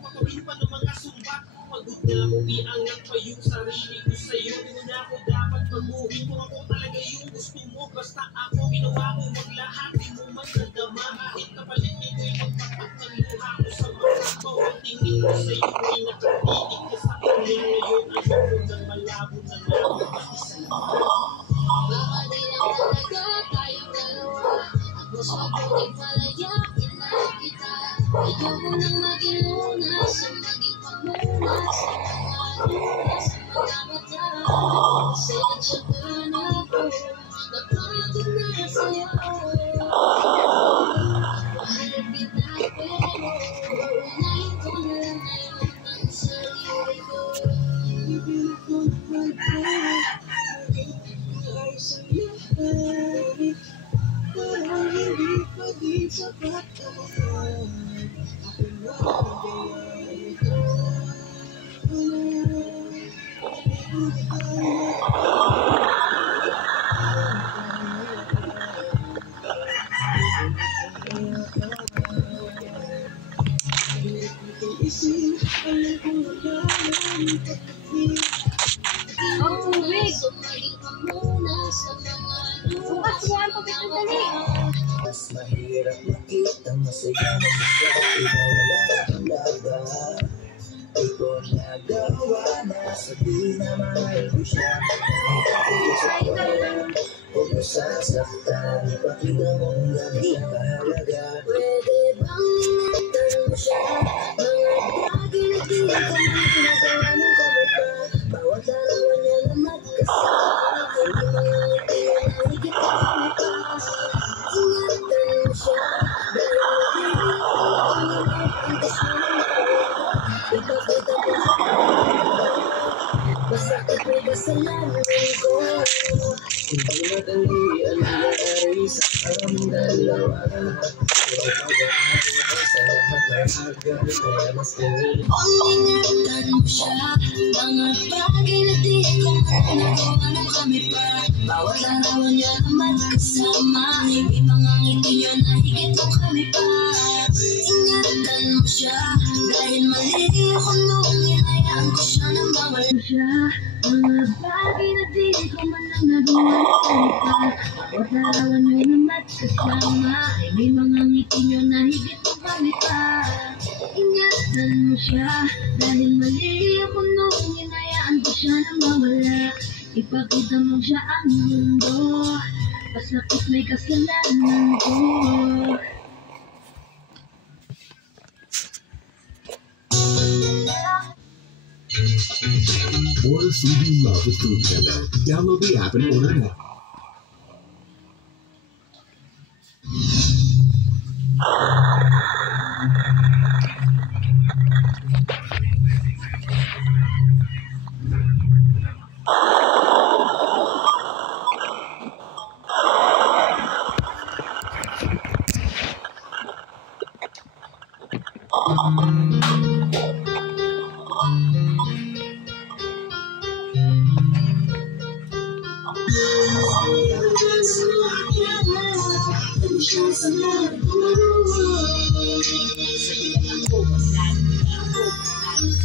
Papawin pa ng mga sumbat. Pagod na ako iangat pa yung sarili ko sa'yo. Di mo na ako dapat maguhin kung ako talaga yung gusto mo. Basta ako ginawa mo maglahat. Di mo man nadama. Kahit kapalit nito'y magpatak ng luha ko sa mga bawat tingin ko sa'yo. Ay nakatitig ka sa kanya ngayon. Ayoko nang malabo na lang. Isa lang. Baka di lang talaga tayong dalawa. At mas mabuting palayakin na kita. Ayoko nang maging lunas sa maging pamunas. Sa mga lunas, sa mga mata. Kasi nagsyaga na ako. Napagod na sa'yo. Mahal kita pero unahin ko na lang ngayon ang sarili ko. Ibig ko ay sa'yo ay parang hindi pa din sapat ako. Ako mas mahirap makita masaya na siya. Ikaw wala akong laban. Ikaw nagawa na sabi na mahal ko siya. Huwag mo sasaktan. Ipakita mo kung gano'n siya kahalaga. pwede bang ingatan mo siya? Mga bagay na di ko nagawa mong kami pa. Bawat larawan niya na magkasama. Hindi mga ngiti na higit na kami pa. Ingatan mo siya. Dahil mabibig ko ang ipas mo ng ako. Ipakita ko siya. Basta ito'y kasalanan ko. Kung madali ang nangyari sa aming dalawa. Sa lahat ng agad kaya mas galing. Ingatan mo siya. Mga bagay na di ko nagawa nung kami pa. Bawat larawan niya na magkasama. Hindi mga ngiti niya na higit mo kami pa. Ingatan mo siya. Dahil mali ako noong hinayaan ko siya nang mawala siya. Mga bagay na di ko man lang nagawa nung kami pa. Bawat larawan niya na magkasama. Hindi mga ngiti niya na higit mo kami pa. Ingatan mo siya. Dahil mali ako noong hinayaan ko siya nang mawala. Ipakita mo siya ang mundo. Pasakit may kasalanan ko. More CD Love with Food Panda. Download the app and order now.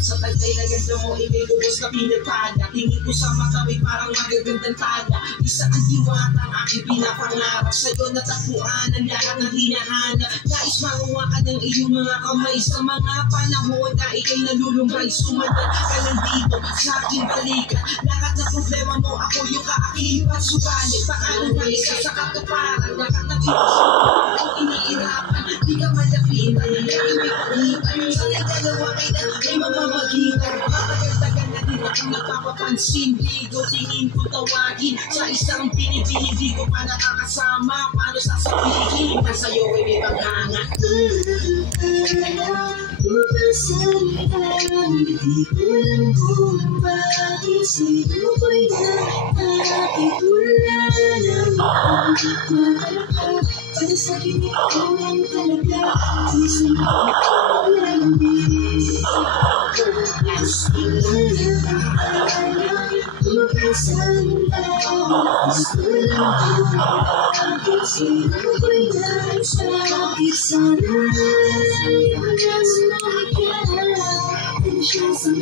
Sa tagay na ganda mo, inilubos ka pinagkada. Tingin ko sa mata, may parang magagandang tada. Isa ang diwata, ang aking pinapangarap. Sa'yo natagpuan ang lahat ng hinahanap. Nais makuha ka ng iyong mga kamay. Sa mga panahon na ikay nalulumbay. Sumandan ka lang dito sa aking balikan. Lahat ng problema mo, ako yung kaakibat. Subalit, paano na isa sa katuparan? Lahat ng iwasan ang iniirapan. Di ka malapitan, hindi may pagitan. Sana'y dalawa kayo na may mamamagitan. Matagal-tagal na din ako nagpapapansin. Di ko tingin ko tawagin sa isang binibini. Di ko pa nakakasama. Paano sasabihin na sa'yo ay may paghanga? Di ko lang kung bakit sino ko'y nakakit. Wala nang mahal ka. Para sa'kin ikaw lang talaga. Isang lalambing. Gusto lang umapasan lang. Gusto lang bakit sino ko'y nakakit. Sana wala Sa